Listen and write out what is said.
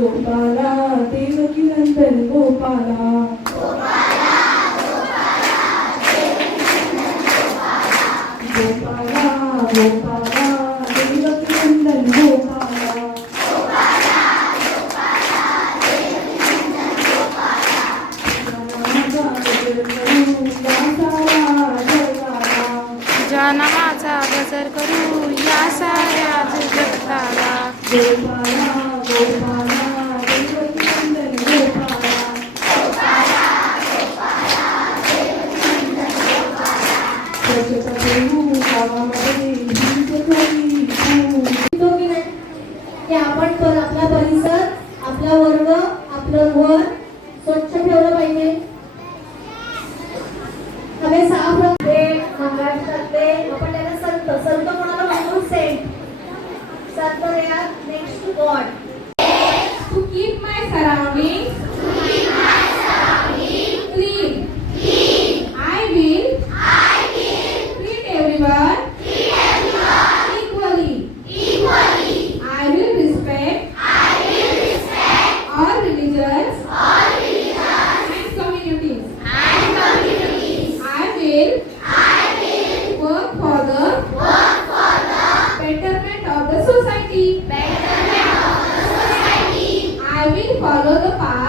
गोपाला देवकी नंदन गोपाला गोपाला गोपाला देवकी नंदन गोपाला नामाचा गजर करू या साऱ्या जगताला गोपाला गोपाला देवकी नंदन गोपाला स्वच्छता करू गावामध्ये की आपण पण आपला परिसर, आपला वर्ग, आपलं घर स्वच्छ ठेवलं पाहिजे. हवे साफ रखते महाराष्ट्रातले आपण त्याला संत संत कोणाला म्हणतो Saint Sant they are next to God. To keep my surroundings clean. I will treat everyone equally. I will respect all religions and communities. I will work for the betterment of the society. I will follow the path